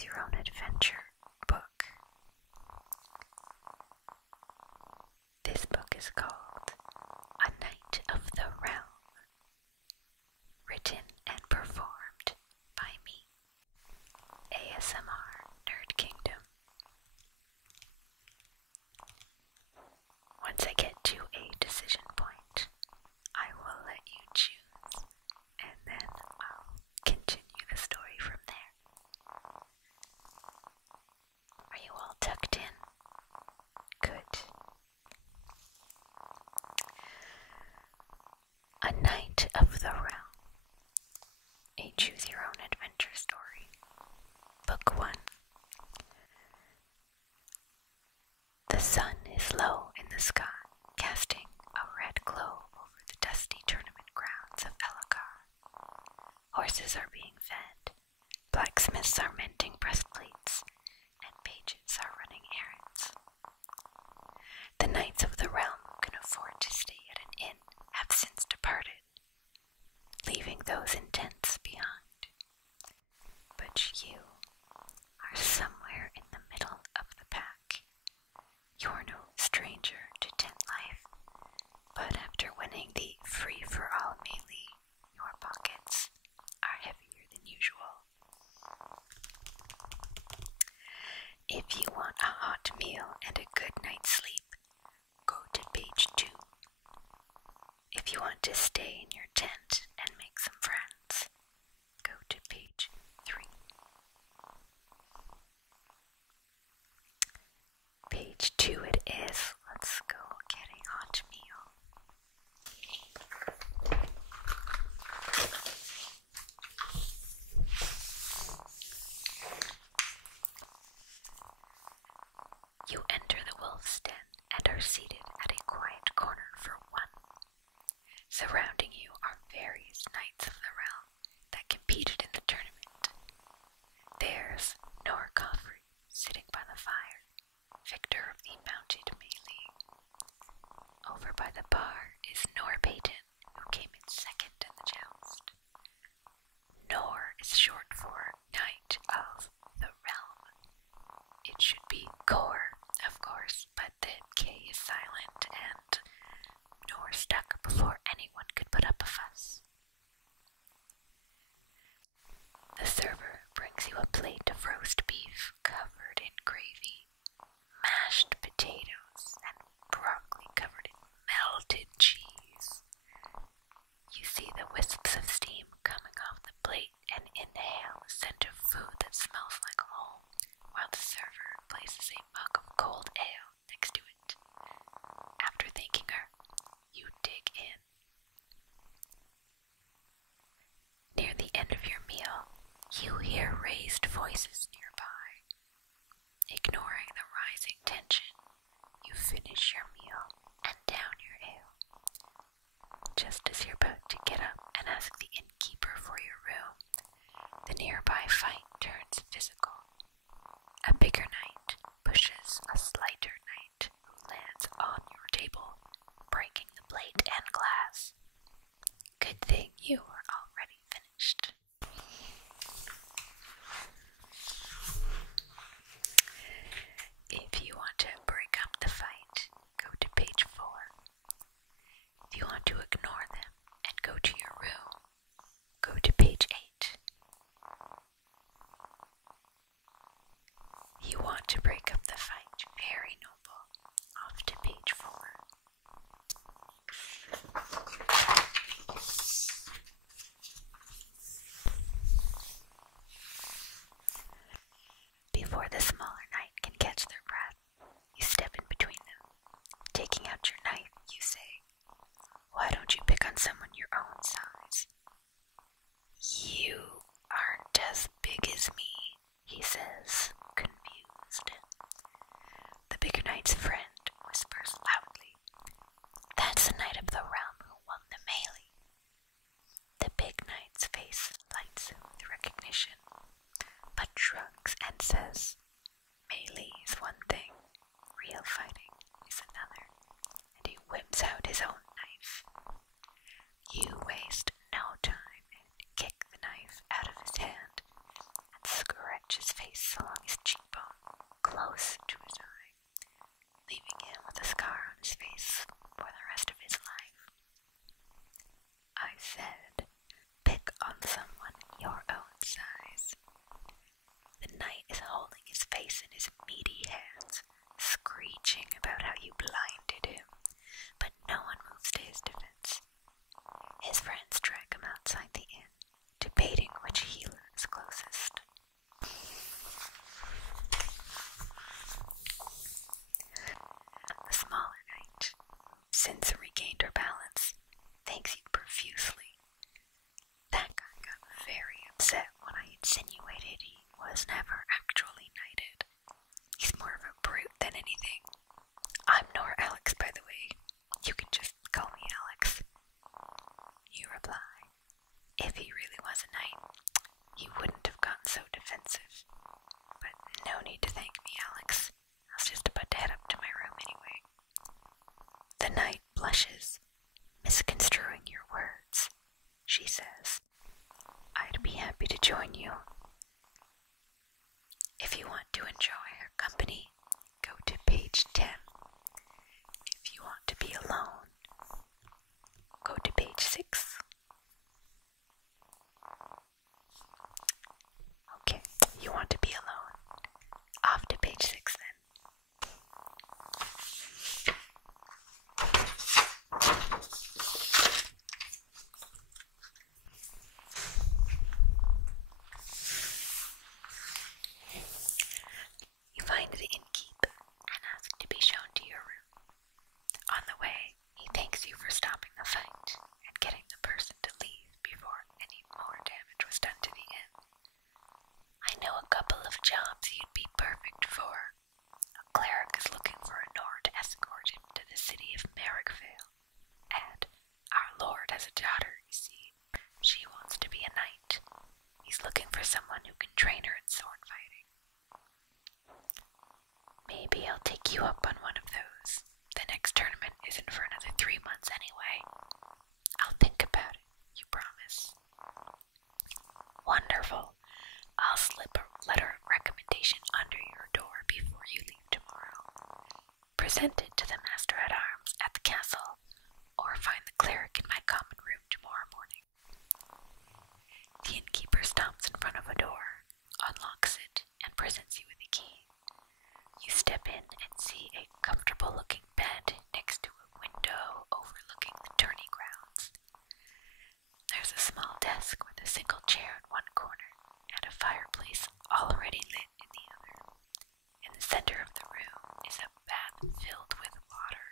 Choose Your Own Adventure book. This book is called A Knight of the Realm, written and performed by me, ASMR Nerd Kingdom. Once I get to a decision point, I will let you choose, and then I'll continue the story from there. Are you all tucked in? Good. A Knight of the Realm, a Choose Your Own Adventure story. Book 1. The sun is low in the sky, casting a red glow over the dusty tournament grounds of Elgar. Horses are being fed, blacksmiths are mending breastplates, and pages are running errands. The knights of the realm who can afford to stay at an inn have since departed, leaving those in tents behind. But you are somewhere in the middle of the pack. You're no stranger to tent life, but after winning the free-for-all melee, your pockets are heavier than usual. If you want a hot meal and a good night's sleep, go to page 2. If you want to stay in your tent and make some friends, go to page 3. Page 2 it is. Let's go get a hot meal. You enter the wolf's den and are seated at a quiet corner for one. Surrounding you are various knights of the realm that competed in the tournament. There's Nor Coffrey sitting by the fire, victor of the mounted melee. Over by the bar is Nor Payton, who came in second in the joust. Nor is short for Knight of the Realm. It should be Core, of course, but the K is silent and Nor stuck before anyone could put up a fuss. The server brings you a plate of roast beef covered in gravy, mashed potatoes, and broccoli covered in melted cheese. You see the wisps of steam coming off the plate and inhale a scent of food that smells like home, while the server places a mug of cold ale next to it. After thanking her, you dig in. Near the end of your meal, you hear raised voices nearby. Ignoring the rising tension, you finish your meal and down your ale. Just as you're about to get up and ask the innkeeper for your room, the nearby fight turns physical. A bigger knight pushes a slighter knight who lands on your table, breaking the plate and glass. Good thing you are already finished. If you want to break up the fight, go to page 4. If you want to ignore them and go to your room, go to page 8. You want to break up the fight, very noble, off to page 4. Before the smaller knight can catch their breath, you step in between them. Taking out your knife, you say, "Why don't you pick on someone your own size?" "You aren't as big as me," he says, confused. The bigger knight's friend whispers loudly, "That's the knight of the realm who won the melee." The big knight's face lights with recognition, but shrugs and says, "Melee is one thing, real fighting is another," and he whips out his own knife. You waste no time and kick the knife out of his hand and scratch his face face in his meaty hands, screeching about how you blinded him, but no one moves to his defense. His friends drag him outside the inn, debating which healer is closest. The smaller knight, since regained her balance, thanks you profusely. That guy got very upset when I insinuated he was never actually knighted. He's more of a brute than anything. I'm nor Alex, by the way. You can just call me Alex. You reply, if he really was a knight, he wouldn't have gotten so defensive. But no need to thank me, Alex. I was just about to head up to my room anyway. The knight blushes, misconstruing your words. She says, I'd be happy to join you. If you want to enjoy her company, go to page 10. If you want to be alone, go to page 6. Okay, you want to be alone. Off to page 6 then. You find the innkeep and ask to be shown to your room. On the way, he thanks you for stopping the fight and getting the person to leave before any more damage was done to the inn. I know a couple of jobs you'd be perfect for. A cleric is looking for a Nord to escort him to the city of Merrickvale. And our lord has a daughter, you see. She wants to be a knight. He's looking for someone who can train her in sword fighting. Maybe I'll take you up on one of those. The next tournament isn't for another 3 months anyway. I'll think about it, you promise. Wonderful. I'll slip a letter of recommendation under your door before you leave tomorrow. Present it to the master-at-arms at the castle, or find the cleric in my common room tomorrow morning. The innkeeper stops in front of a door, unlocks it, and presents you with a key. You step in and see a comfortable-looking bed next to a window overlooking the tourney grounds. There's a small desk with a single chair in one corner and a fireplace already lit in the other. In the center of the room is a bath filled with water.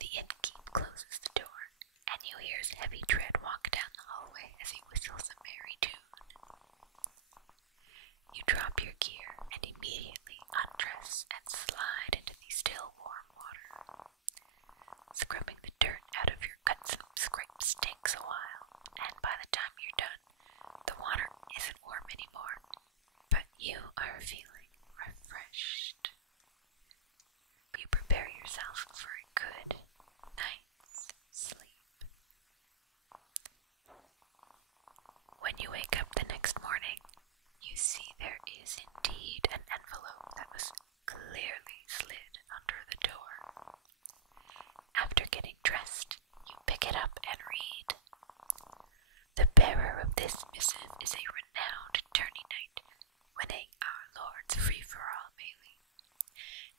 The innkeep closes the door, and you hear his heavy tread walk down the hallway as he whistles a merry tune. You drop your gear and immediately undress and slide into the still warm water. Scrubbing the dirt out of your cuts and scrapes takes a while, and by the time you're done, the water isn't warm anymore, but you are feeling refreshed. You prepare yourself for a good night's sleep. When you wake up the next morning, you see there is indeed an envelope that was clearly slid under the door. After getting dressed, you pick it up and read. The bearer of this missive is a renowned tourney knight, winning our lord's free-for-all melee.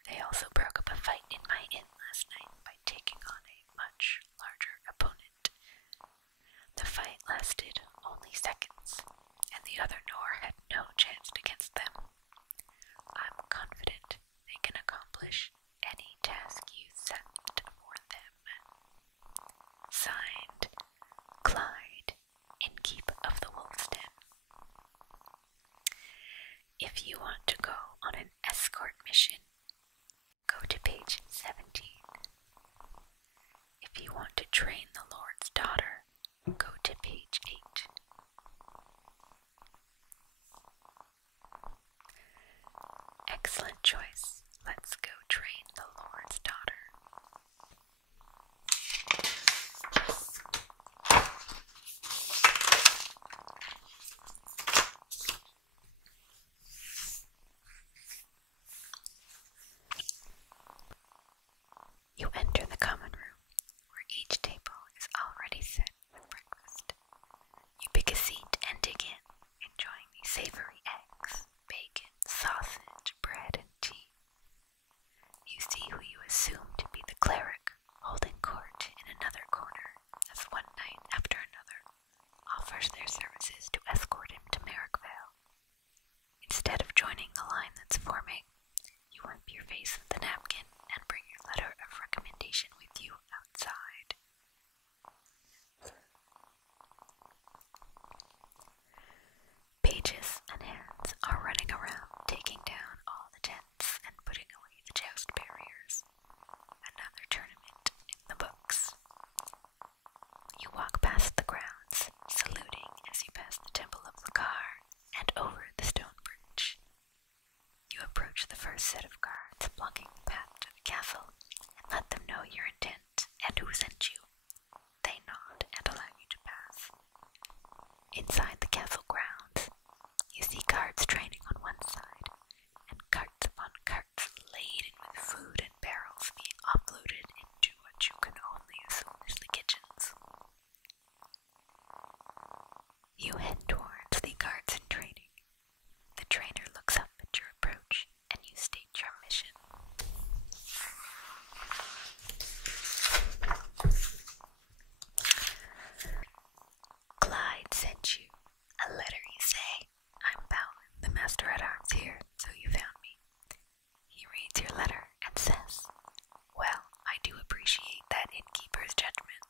They also broke up a fight in my inn last night by taking on a much larger opponent. The fight lasted only seconds, and the other Nor had no chance against them. I'm confident they can accomplish any task you set before them. Signed, Clyde, innkeep of the Wolf's Den. If you want to go on an escort mission, go to page 17. If you want to train the Lord's daughter, go to page 8. Excellent choice. Let's go train the Lord's daughter. You enter the common room, where each table walk past the grounds, saluting as you pass the temple of Lakar and over the stone bridge. You approach the first set of guards blocking the path to the castle and let them know your intent and who sent you. They nod and allow you to pass. Inside the castle grounds, you see guards training on one side and carts upon carts laden with food and barrels being offloaded into what you can only assume is the kitchens. You head towards the guards in training. The trainer looks up at your approach and you state your mission. Clyde sent you a letter, you say. I'm Bowlin, the Master-at-Arms here, so you found me. He reads your letter and says, well, I do appreciate that innkeeper's judgment,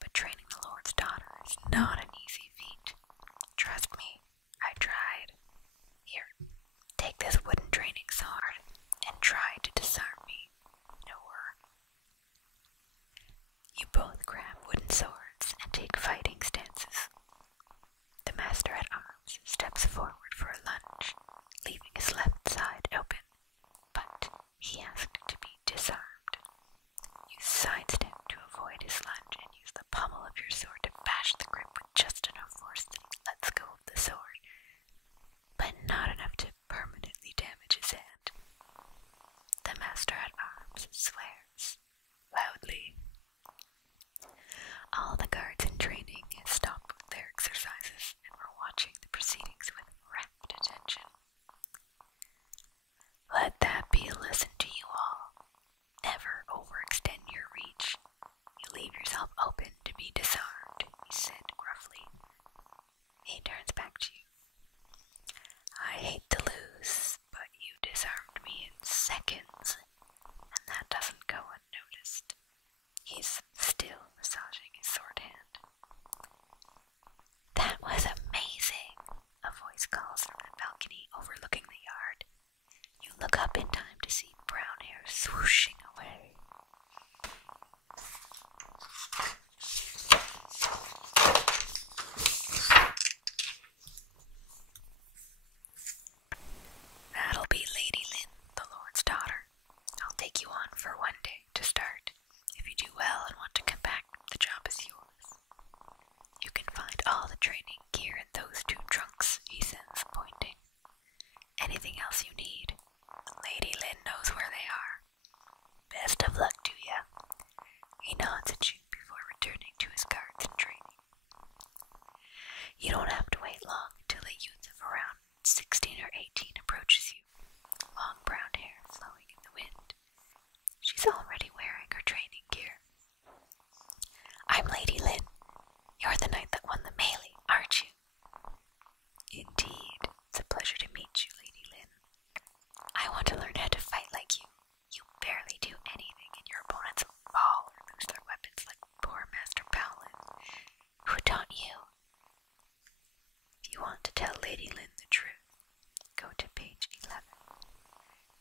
but training the Lord's daughter is not an easy feat. Trust me, I tried. Here, take this wooden training sword and try to disarm me. Nowhere. You both grab wooden swords and take fighting stances. The Master-at-Arms steps forward for a lunge, leaving his left side open, but he asked to be disarmed. You sidestep to avoid his lunge and use the pommel of your sword to bash the grip with just enough force that he lets go of the sword, but not enough to permanently damage his hand. The Master-at-Arms swears loudly. All the guards in training have stopped with their exercises and were watching the proceedings with rapt attention. Let that be a lesson to you all. Never overextend your reach. You leave yourself open to be disarmed, he said gruffly. He turns back to you. I hate to lose, but you disarmed me in seconds, and that doesn't go unnoticed. He's still massaging his sword hand. That was amazing, a voice calls from the balcony overlooking the yard. You look up in time to see brown hair swooshing away. That'll be Lady Lynn, the Lord's daughter. I'll take you on for one day to start. If you do well and want to come back, the job is yours. You can find all the training gear in those two trunks, he says, pointing. Anything else you need, Lady Lynn knows where they are. Best of luck to you. He nods at you before returning to his guards in training. You don't have to wait long until a youth of around 16 or 18 approaches you, long brown hair flowing in the wind. She's already wearing her training gear. I'm Lady Lynn. You're the knight that won the melee, aren't you? Indeed. It's a pleasure to meet you, Lady Lynn. I want to learn how to fight like you. You barely do anything, and your opponents fall or lose their weapons like poor Master Bowlin. Who taught you? If you want to tell Lady Lynn the truth, go to page 11.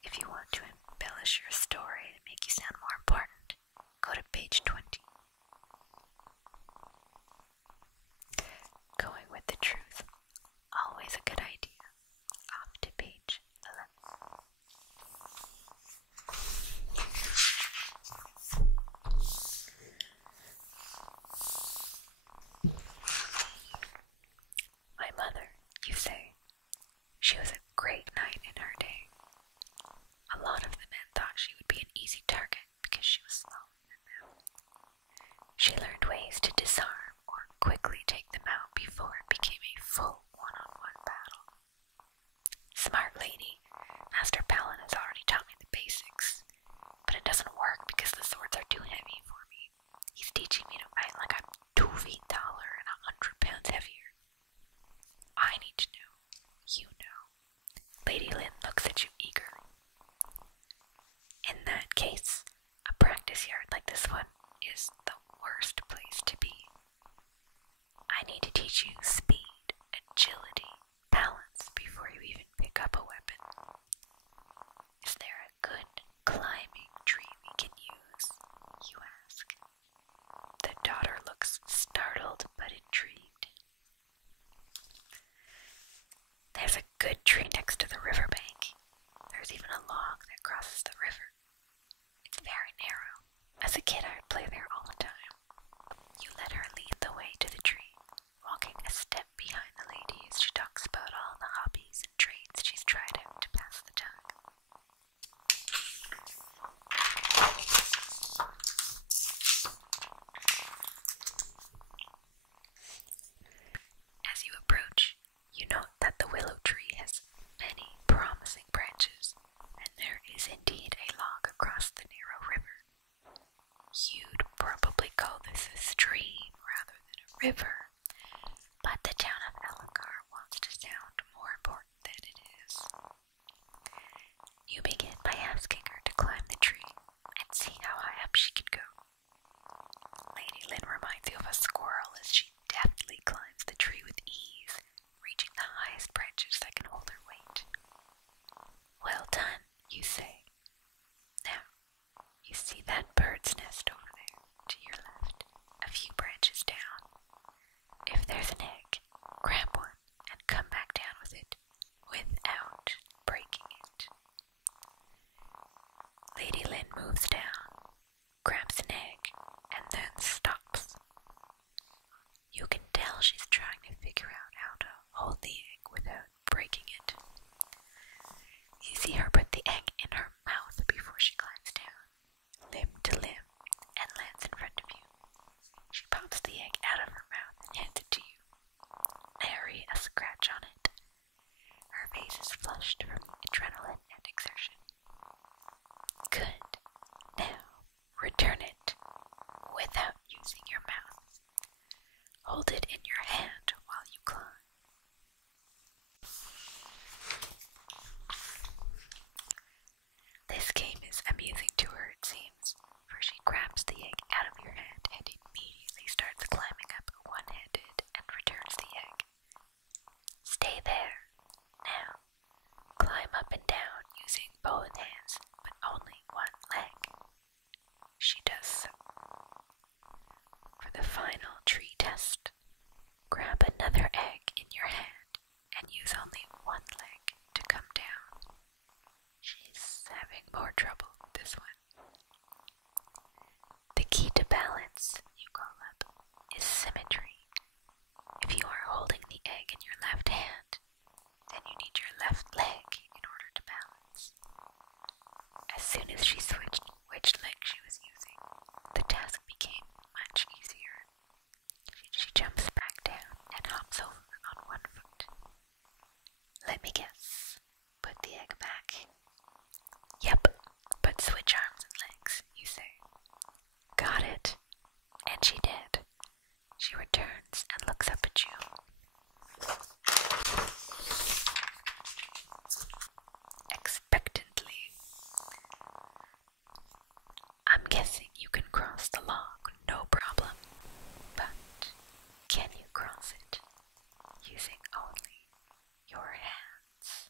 If you want to embellish your story and make you sound more important, go to page 20. Going with the truth, always a good idea. Off to page 11. My mother, you say, she was a great knight in her day. A lot of the men thought she would be an easy target because she was smaller than them. She learned ways to disarm or quickly take them out before it became a full one-on-one battle. Smart lady, Master Palin has already taught me the basics, but it doesn't work because the swords are too heavy for me. He's teaching me to fight like I'm 2 feet taller and 100 pounds heavier. I need to know. You know. Lady Lynn looks at you eagerly. In that case, a practice yard like this one is the worst place to be. I need to teach you speed, agility, balance before you even pick up a weapon. Is there a good climbing tree we can use? You ask. The daughter looks startled river, but the town of Elgar wants to sound more important than it is. You begin by asking her to climb the tree and see how high up she can go. Lady Lynn reminds you of a squirrel as she deftly climbs the tree with ease, reaching the highest branches that can hold her weight. Well done, you say. Now, you see that bird's nest over there, to your left, a few branches down. If there's an egg, grab one and come back down with it, without breaking it. Lady Lynn moves down, grabs an egg, and then stops. You can tell she's trying to figure out how to hold the egg without breaking it. You see her put the egg in her mouth before she climbs down, limb to limb, and lands in front of you. She pops the egg out of her mouth and hands it to you. Nary a scratch on it. Her face is flushed from adrenaline and exertion. Good. Now, return it without using your mouth. Hold it in your hand while you climb. This game is amusing to her, it seems, for she grabs the egg out of your hand and immediately starts climbing up one-handed and returns the egg. Stay there. Now, climb up and down using both hands, but only one leg. She does so. For the final tree test, grab another egg in your hand and use only one leg to come down. She's having more trouble with this one. The key to balance, you call up, is symmetry. If you are holding the egg in your left hand, then you need your left leg in order to balance. As soon as she switched which leg she was using, the task became much easier. She jumps back down and hops over on one foot. Let me guess. Put the egg back. Yep, but switch arms and legs, you say. Got it. And she did. She returns and looks up at you. Expectantly. I'm guessing you can cross the log, no problem. But can you cross it using only your hands?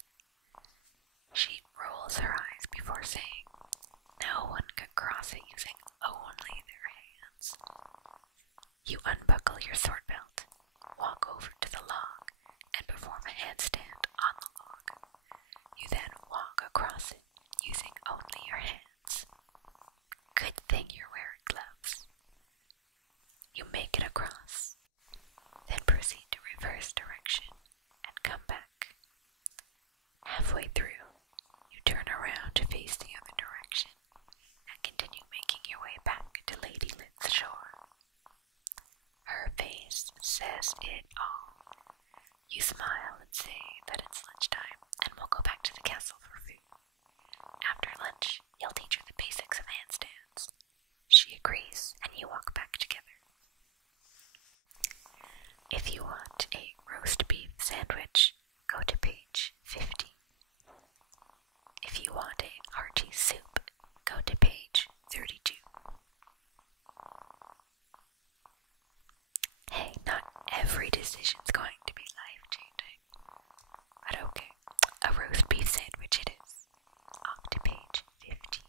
She rolls her eyes before saying, no one can cross it using only their hands. You unbuckle your sword belt, walk over to the log, and perform a handstand on the log. You then walk across it using only your hands. Good thing you're wearing gloves. You make it across, then proceed to reverse direction and come back. Halfway through, you turn around to face the other direction and continue making your way back to Lady Lynn's shore. Her face says it all. You smile and say that it's lunchtime and we'll go back to the castle for food. After lunch, you'll teach her the basics of handstands. She agrees and you walk back together. If you want a roast beef sandwich, go to page 50. If you want a hearty soup, go to page 32. Hey, not every decision's going to be life-changing. But okay, a roast beef sandwich it is. Off to page 50.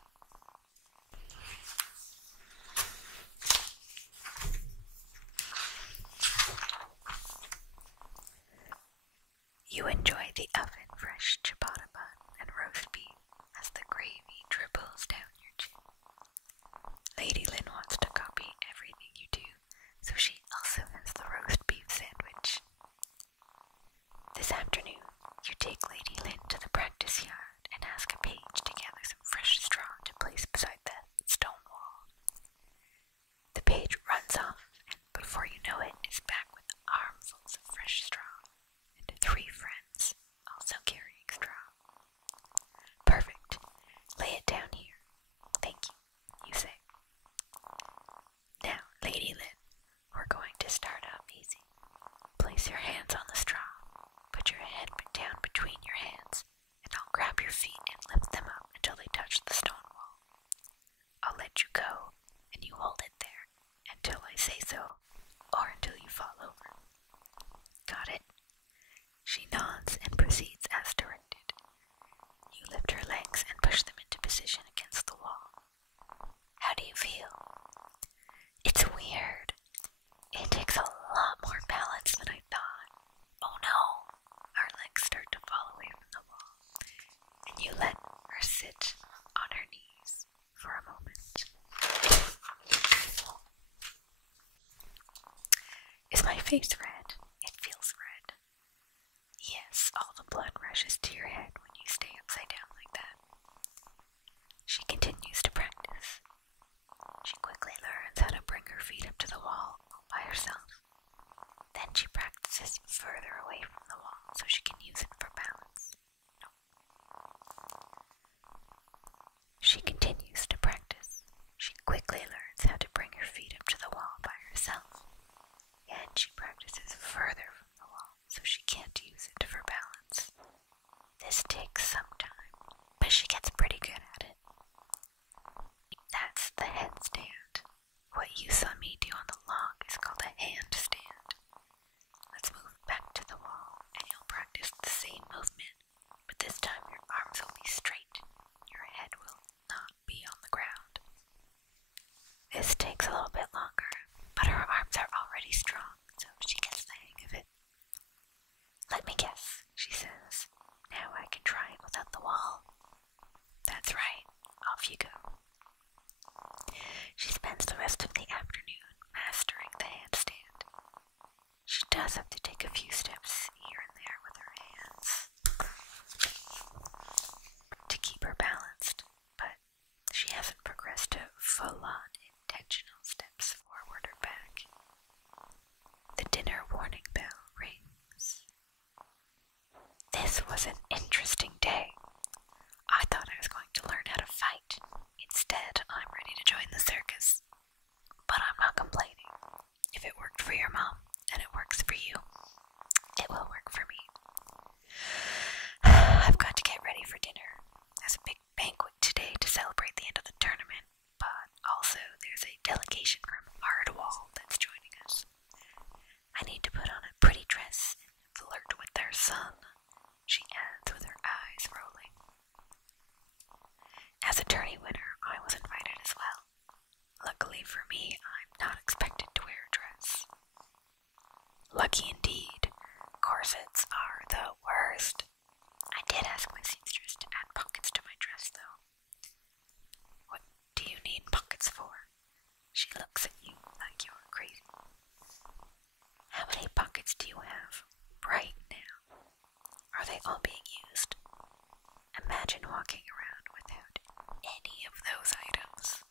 You enjoy the oven-fresh ciabatta bun and roast beef as the gravy dribbles down your chin. Lady Lynn wants to copy everything you do, so she also has the roast beef sandwich. This afternoon, you take Lady Lynn to the practice yard and ask a page to gather some fresh straw to place beside the stone wall. The page runs off, and before you know it, is back with armfuls of fresh straw, and 3 friends also carrying straw. or until you fall over. Got it? She nods and proceeds as directed. You lift her legs and push them into position against the wall. How do you feel? It's weird. It takes a lot more balance than I thought. Oh no! Her legs start to fall away from the wall, and you let her sit on her knees for a moment. Is my face red? It feels red. Yes, all the blood rushes to your head when you stay upside down like that. She continues to practice. She quickly learns how to bring her feet up to the wall by herself. Then she practices further away from the wall so she can use it for balance. She continues to practice. She quickly learns how to bring her feet up to the wall by herself. And she practices further from the wall so she can't use it for balance. This takes some time, but she gets pretty good at it. That's the headstand. What you saw me do on the log is called a handstand. Let's move back to the wall, and you'll practice the same movement, but this time your arms will be straight. Your head will not be on the ground. This takes a little bit longer, but her arms are already strong, so she gets the hang of it. Let me guess, she says. Now I can try it without the wall. That's right. Off you go. She spends the rest of the afternoon mastering the handstand. She does have to take a few steps here and there with her hands to keep her balanced, but she hasn't progressed to full-on intentional steps forward or back. The dinner warning bell rings. This was an interesting day. I thought I was going to learn how to fight. Instead, I'm ready to join the circus. But I'm not complaining. If it worked for your mom, and it works for you, it will work for me. I've got to get ready for dinner. There's a big banquet today to celebrate the end of the tournament, but also there's a delegation from Hardwall that's joining us. I need to put on a pretty dress and flirt with their son, she adds with her eyes rolling. As a tourney winner, I was invited as well. Luckily for me, I'm not expected to wear a dress. Lucky indeed. Corsets are the worst. I did ask my seamstress to add pockets to my dress, though. What do you need pockets for? She looks at you like you're crazy. How many pockets do you have right now? Are they all being used? Imagine walking around without any of those items.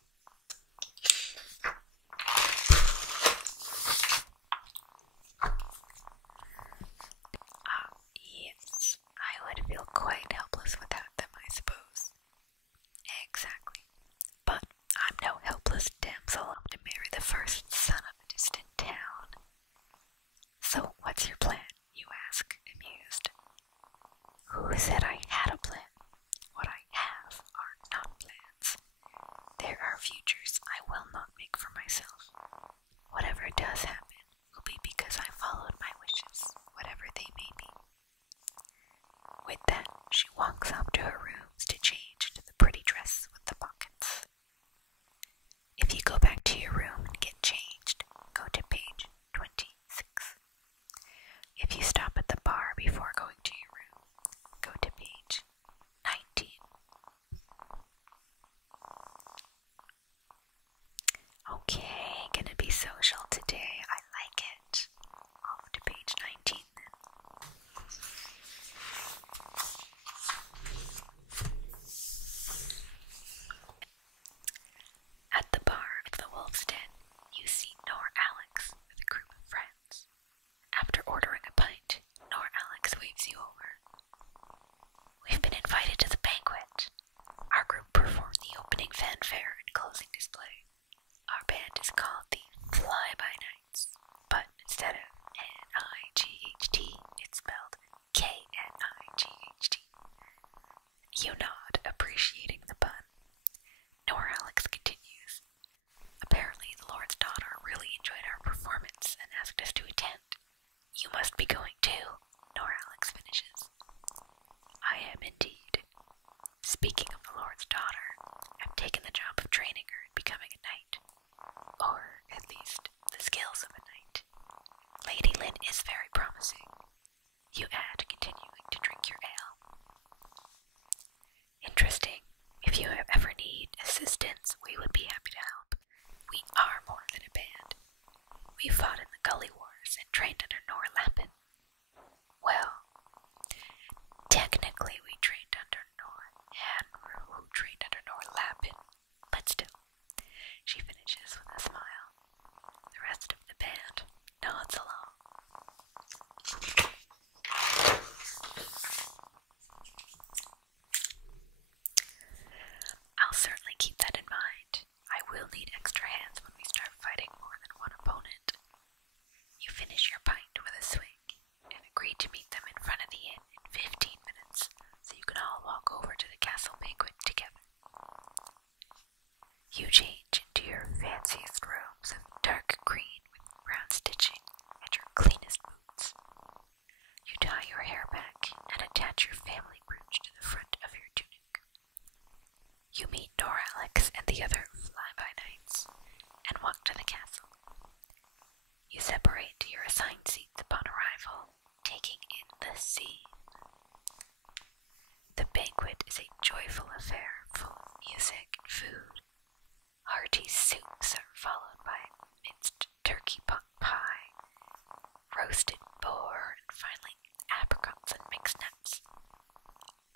Yes, I would feel quite helpless without them, I suppose. Exactly. But I'm no helpless damsel to marry the first son of a distant town. So what's your plan, you ask, amused. Who said I had a plan? What I have are not plans. There are futures I will not make for myself. Whatever does happen will be because I followed my wishes, whatever they may be. With that, she walks off to her rooms to change into the pretty dress with the pockets. If you go back to your room and get changed, go to page 26. If you stop at the bar before going to your room, go to page trained under Norlappin. Well, technically we trained under Norhanru, who trained under Norlappin, but still, she finishes with a smile. The rest of the band nods along. I'll certainly keep that in mind. I will need extra hands when we start fighting more than one opponent. You finish your pint with a swig and agree to meet them in front of the inn in 15 minutes so you can all walk over to the castle banquet together. You change into your fanciest robes of dark green with brown stitching and your cleanest boots. You tie your hair back and attach your family brooch to the front of your tunic. You meet Alex and the other fly-by-nights and walk to the castle. You separate to your assigned seats upon arrival, taking in the scene. The banquet is a joyful affair full of music and food. Hearty soups are followed by minced turkey pot pie, roasted boar, and finally apricots and mixed nuts.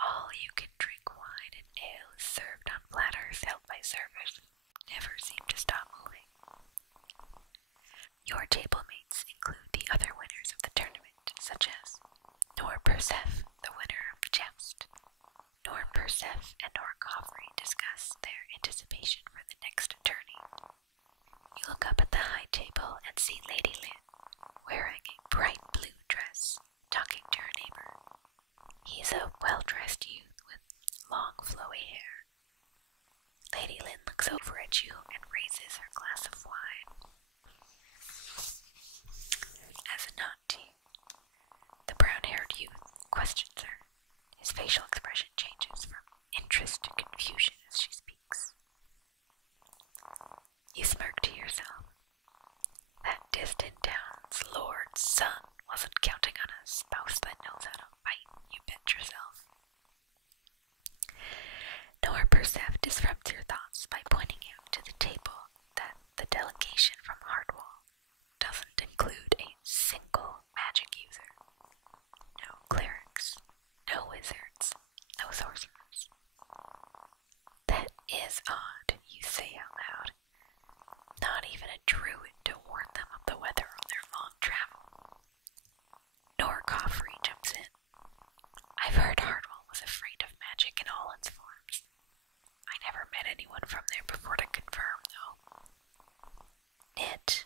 All you can drink wine and ale is served on platters held by servers who never seem to stop moving. Your table mates include the other winners of the tournament, such as Nor Persef, the winner of the joust. Nor Persef and Nor Coffrey discuss their anticipation for the next tourney. You look up at the high table and see Lady Lynn, wearing a bright blue dress, talking to her neighbor. He's a well-dressed youth with long flowy hair. Lady Lynn looks over at you and raises her glass of wine. As a nod to you, the brown-haired youth questions her. His facial expression changes from interest to confusion as she speaks. You smirk to yourself. That distant town's lord's son wasn't counting on a spouse that knows how to fight, you bet yourself. Nor Persef disrupts your thoughts by pointing out to the table that the delegation from Hardwall doesn't include a single magic user. No clerics, no wizards, no sorcerers. That is odd, you say out loud. Not even a druid to warn them of the weather on their long travel. Nor Coffrey jumps in. I've heard Hardwall was afraid of magic in all its forms. I never met anyone from there before to confirm, though. Knit,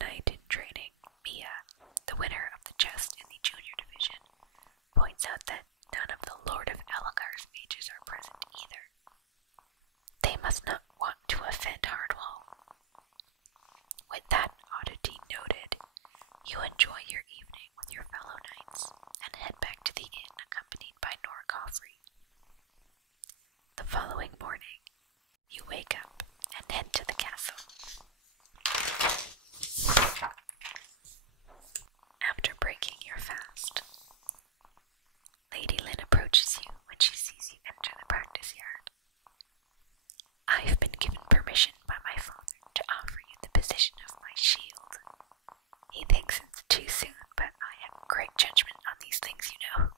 knight in training, Mia, the winner of the joust in the junior division, points out that none of the Lord of Elgar's mages are present either. They must not want to offend Hardwall. With that oddity noted, you enjoy your evening with your fellow knights and head back to the inn accompanied by Nor Coffrey. The following morning, you wake up and head to the castle. After breaking your fast, Lady Lynn approaches you when she sees you enter the practice yard. I've been given permission by my father to offer you the position of my shield. He thinks it's too soon, but I have great judgment on these things, you know.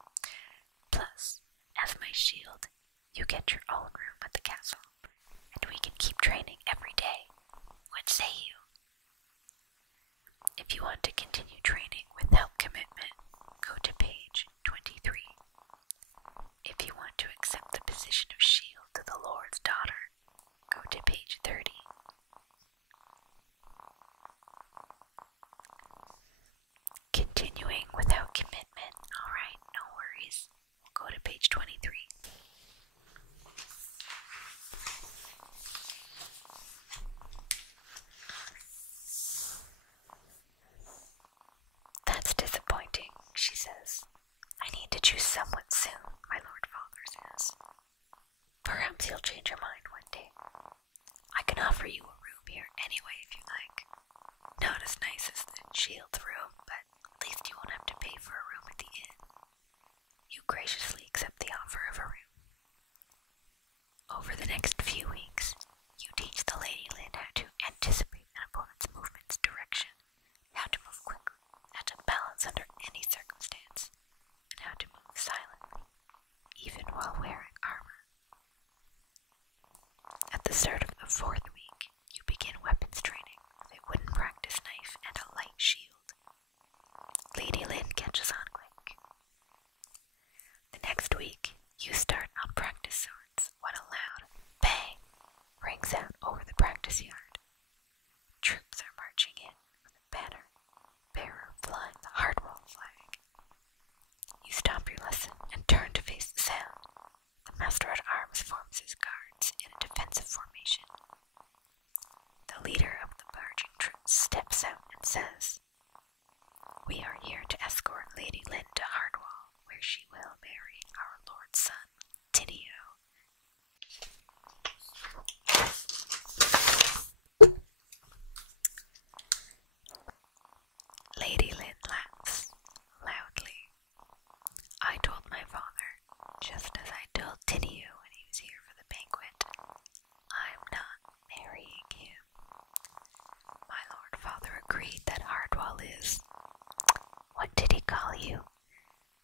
Plus, as my shield, you get your own room at the castle, and we can keep training every day. bulges on quick. The next week, you start on practice swords when a loud bang rings out over the practice yard. Troops are marching in with a banner bearer flying the Hardwall flag. You stop your lesson and turn to face the sound. The master-at-arms forms his guards in a defensive formation. The leader of the marching troops steps out and says, "We are here to escort Lady Lynn to Hardwall, where she will marry our lord's son, Tinio." Lady Lynn laughs loudly. "I told my father, just as I told Tinio when he was here for the banquet, I'm not marrying him. My lord father agreed that Hardwall is, what did he call you?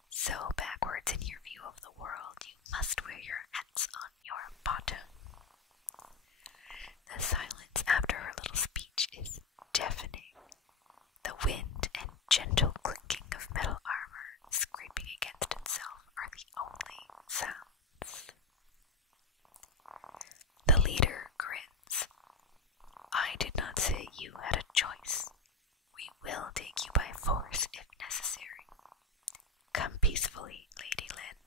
So backwards in your view of the world, you must wear your hats on your bottom." The silence after her little speech is deafening. The wind and gentle clinking of metal armor scraping against itself are the only sounds. The leader grins. "I did not say you had a choice. We will take you by force if necessary. Come peacefully, Lady Lynn.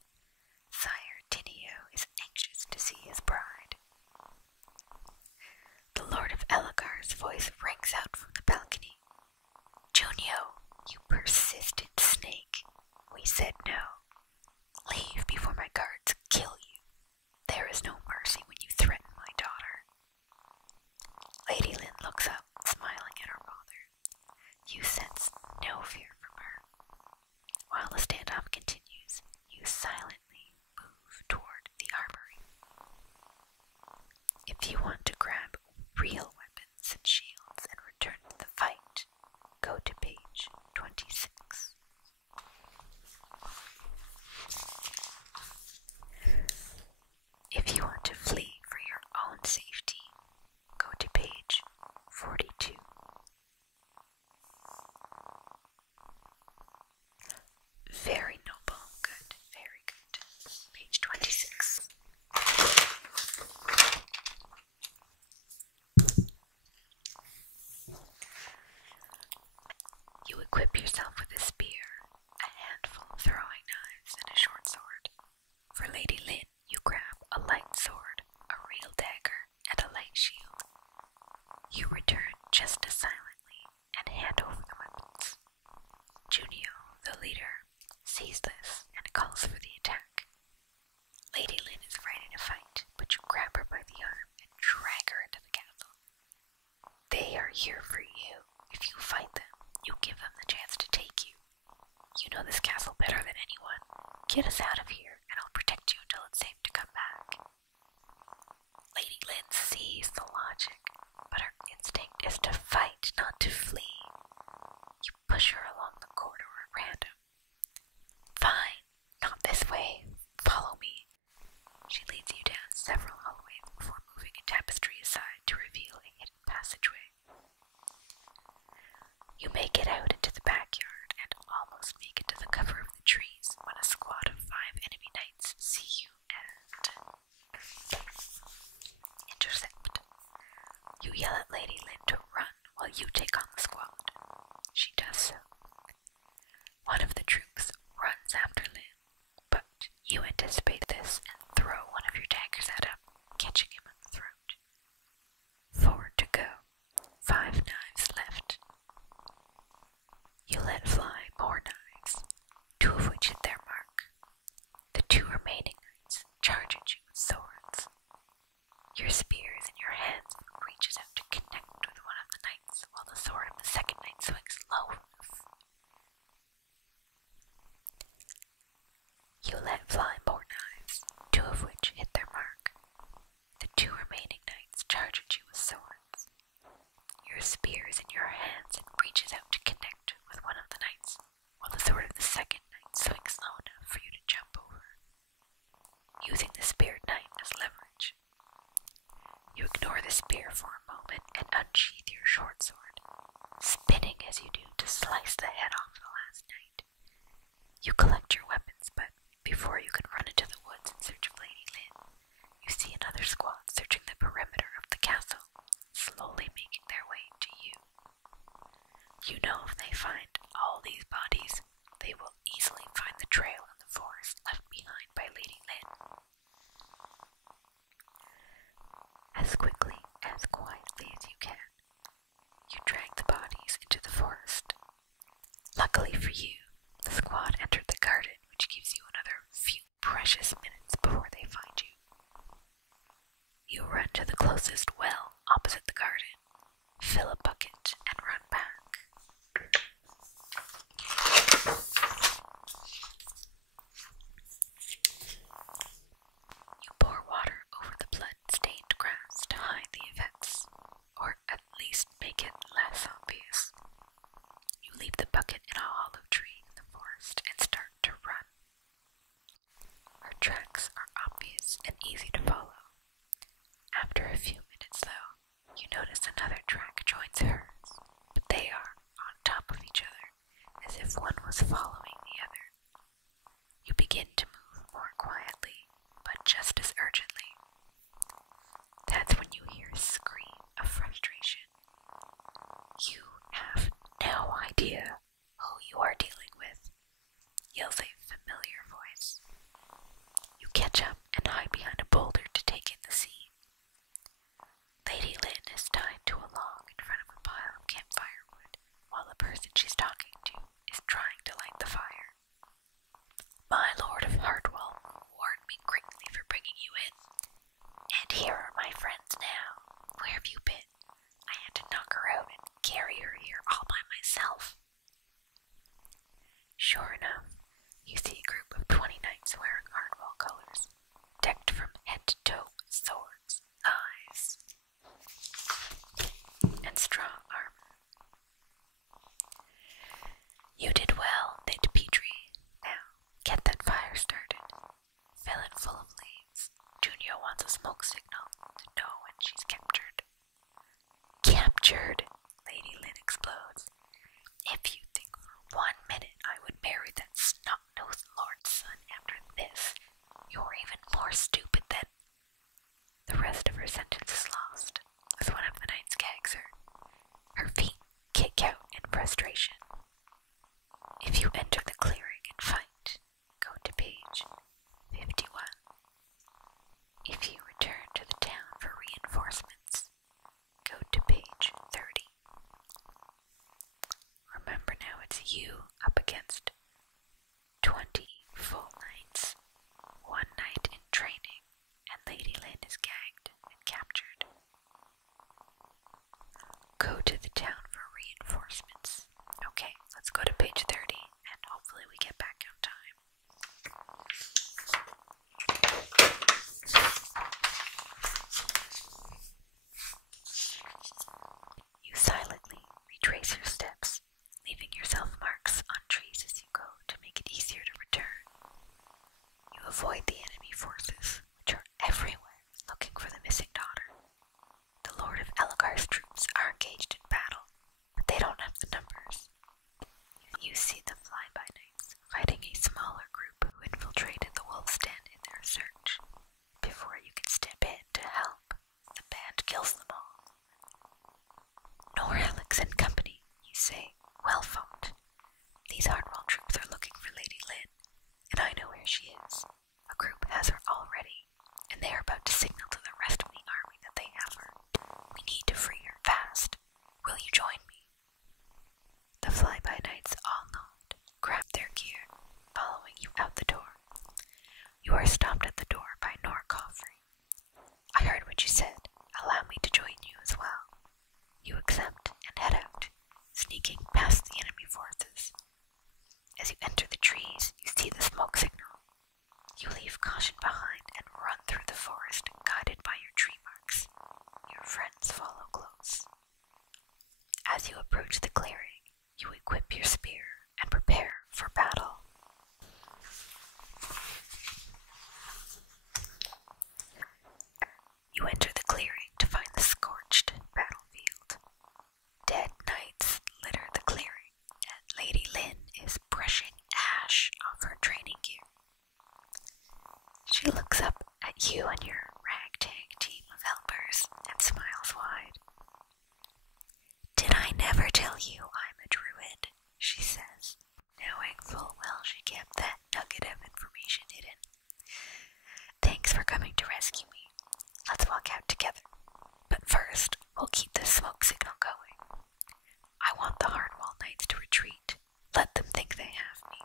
Sire Tinio is anxious to see his bride." The Lord of Elgar's voice rings out from the balcony. "Junio, you persistent snake. We said no. Leave before my guards kill you. There is no mercy when you threaten my daughter." Lady Lynn looks up, smiling at her father. You sense no fear from her. While the standoff continues, you silently move toward the armory. If you want to grab real weapons and shields and return to the fight, go to page 26. If you want to flee for your own safety, go to page 42. Very noble, good, very good. Page 26. You equip yourself with a spear, a handful of throwing knives, and a short sword. For Lady Lynn, you grab a light sword, a real dagger, and a light shield. You return just as silently and hand over the weapons. Junio, the leader, sees this and calls for the attack. Lady Lynn is ready to fight, but you grab her by the arm and drag her into the castle. They are here for you. If you fight them, you give them the chance to take you. You know this castle better than anyone. Get us out of here, and I'll protect you until it's safe to come back. Lady Lynn sees the logic, but her instinct is to fight, not to flee. You push her along the corridor at random. "Fine, not this way. Follow me." She leads you down several hallways before moving a tapestry aside to reveal a hidden passageway. You make it out into the backyard and almost make it to the cover of the trees when a squad of 5 enemy knights see you and intercept. You yell at Lady Lynn to run while you take on the squad. She does so. One of the troops runs after Lynn, but you anticipate this and throw one of your daggers at him, catching him in the throat. 4 to go. 5 knives left. You let fly more knives, 2 of which hit their mark. The 2 remaining knights charge at you with swords. Your spear is in your hands and reaches out to connect with one of the knights, while the sword of the second knight swings low from the floor. You let fly more knives, 2 of which hit their mark. The 2 remaining knights charge at you with swords. Your spear is in your hands and reaches out to connect with one of the knights, You collect your weapons, but before you can run into the woods in search of Lady Lynn, you see another squad searching the perimeter of the castle, slowly making their way to you. You know if they find all these bodies, they will easily find the trail in the forest left behind by Lady Lynn. As quickly, as quietly as you can, you drag the bodies into the forest. Luckily for you, the squad entered the garden, which gives you another few precious minutes before they find you. You run to the closest well opposite the garden, fill a bucket, and run back. You pour water over the blood-stained grass to hide the events, or at least make it less obvious. You leave the bucket in a hollow tree in the forest and start to run. Her tracks are obvious and easy to follow. After a few minutes, though, you notice another track joins hers, but they are on top of each other, as if one was following the other. You begin to move more quietly, but just as urgently. That's when you hear a scream of frustration. You have no idea who you are dealing with, yells a familiar voice. You catch up and hide behind a boulder to take in the scene. Lady Lynn is tied to a log in front of a pile of campfire wood, while the person she's talking to is trying to light the fire. My Lord of Hardwell warned me greatly for bringing you in. And here are my friends now. Where have you been? I had to knock her out and carry her here all by myself. Sure enough, you see a group of 20 knights wearing Hardwell colors, decked from head to toe with swords, knives, and strong armor. You did well, Ned Petrie. Now, get that fire started. Fill it full of leaves. Junior wants a smoke signal to know when she's captured. Captured? Lady Lynn explodes. If you think for 1 minute I would marry that snot-nosed lord's son after this, you're even more stupid than... The rest of her sentence is lost, as one of the knights gags her. Her feet kick out in frustration. If you enter the clearing and fight, go to page 51. If you return to the town for reinforcements, go to page 30. Remember now it's you up against 20 full knights, 1 knight in training, and Lady Lynn is gagged and captured. Go to the town for reinforcements. Okay, let's go to page 30, and hopefully we get back on time. You silently retrace your steps, leaving yourself marks on trees as you go to make it easier to return. You avoid the enemy forces, which are everywhere, looking for the missing daughter. The Lord of Elgar's troops are engaged in battle, but they don't have the numbers. You see the flyby knights fighting a smaller group who infiltrated the wolf's den in their search. Before you can step in to help, the band kills them all. Nor Alex and company, you say, well phoned. These Hardwell troops are looking for Lady Lynn, and I know where she is. A group has her already, and they are about to signal to the rest of the army that they have her. We need to free her fast. Will you join me? The flyby knights all nod, grab their gear, following you out the door. You are stopped at the door by Nor Coffrey. I heard what you said. Allow me to join you as well. You accept and head out, sneaking past the enemy forces. As you enter the trees, you see the smoke signal. You leave caution behind and run through the forest, guided by your tree marks. Your friends follow close. As you approach the clearing, you equip your spear and prepare for battle. You enter the clearing to find the scorched battlefield. Dead knights litter the clearing, and Lady Lynn is brushing looks up at you and your ragtag team of helpers and smiles wide. "Did I never tell you I'm a druid?" she says, knowing full well she kept that nugget of information hidden. "Thanks for coming to rescue me. Let's walk out together. But first, we'll keep this smoke signal going. I want the Hardwall Knights to retreat. Let them think they have me.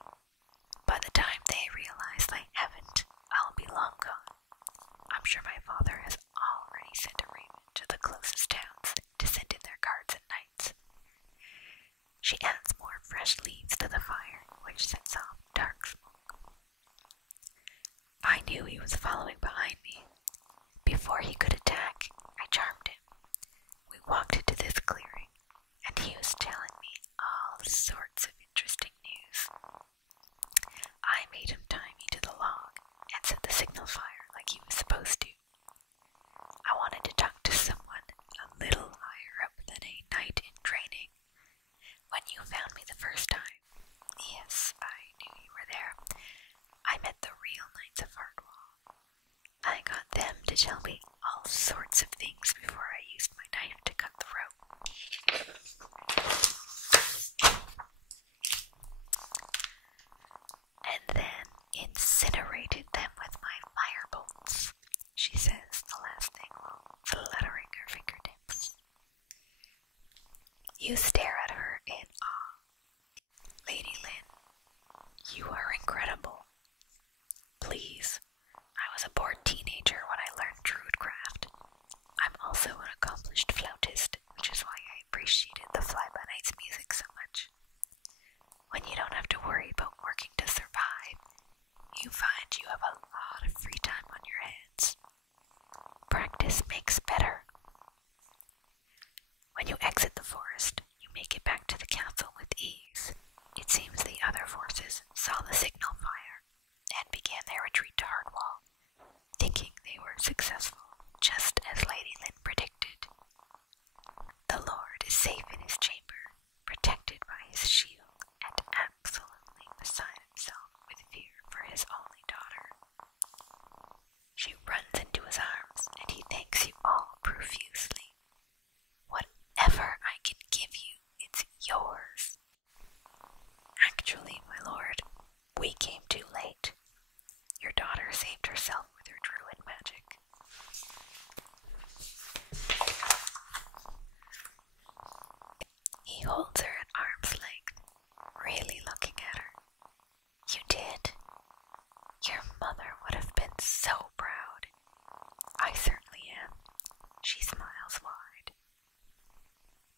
By the time they realize they haven't, I'll be long gone. I'm sure my father has already sent a raven to the closest towns to send in their guards and knights." She adds more fresh leaves to the fire, which sets off dark smoke. "I knew he was following behind me. Before he could attack, I charmed him. We walked into this clearing, and he was telling me all sorts of interesting news. I made him tie me to the log and set the signal fire like he was supposed to. I wanted to talk to someone a little higher up than a knight in training. When you found me the first time, yes, I knew you were there, I met the real Knights of Hardwall. I got them to tell me all sorts of things before I used my knife to cut the rope. And then incinerated them with my fire bolts," she says the last thing while fluttering her fingertips. You stare at her in awe. "Lady Lynn, you are incredible. Please, I was a bored teenager when I learned druidcraft. I'm also an accomplished flautist, which is why I appreciated the Fly-by-Night's music so much. When you don't have to worry about working to survive, you find you have a lot of free time on your hands. Practice makes better. When you exit the forest, you make it back to the castle with ease. It seems the other forces saw the signal fire and began their retreat to Hardwall, thinking they were successful, just as Lady Lynn predicted. The Lord is safe in his chamber, protected by his shield, and absolutely beside himself with fear for his only daughter. She runs into his arms, and he thanks you all profusely. Whatever I can give you, it's yours. Actually, my lord, we came too late. Your daughter saved herself with her druid magic." He holds her at arm's length, really looking at her. "You did? Your mother would have been so proud." "I certainly am." She smiles wide.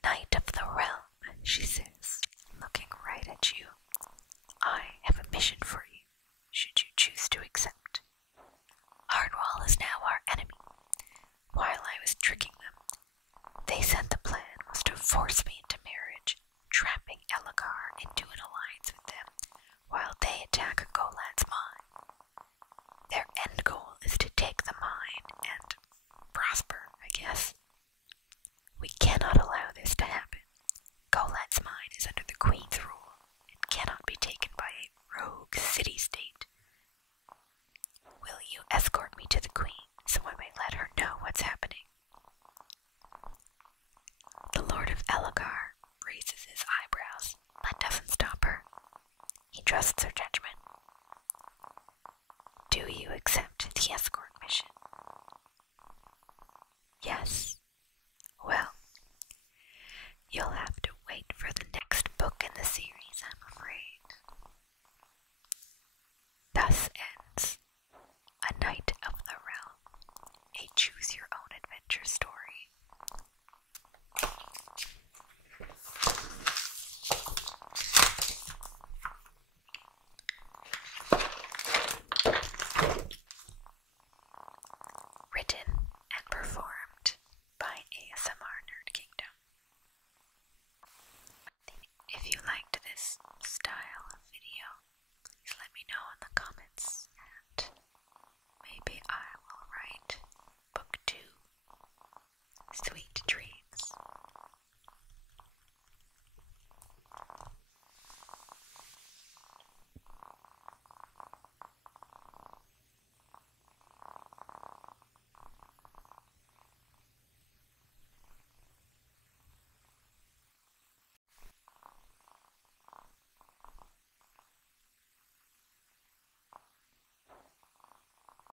"Knight of the Realm," she says, looking right at you. "I have a mission for you, should you choose to accept. Hardwall is now our enemy. While I was tricking them, they said the plan was to force me into marriage, trapping Elgar into an alliance with them while they attack Golad's mine. Their end goal is to take the mine and prosper, I guess. We cannot allow this to happen. Golad's mine is under the Queen's rule and cannot be taken by a rogue city-state. Will you escort me to the Queen so I may let her know what's happening?" The Lord of Elgar raises his eyebrows, but doesn't stop her. He trusts her judgment. "Do you accept the escort mission?" "Yes." "Well, you'll have to wait for the next book in the series, I'm afraid.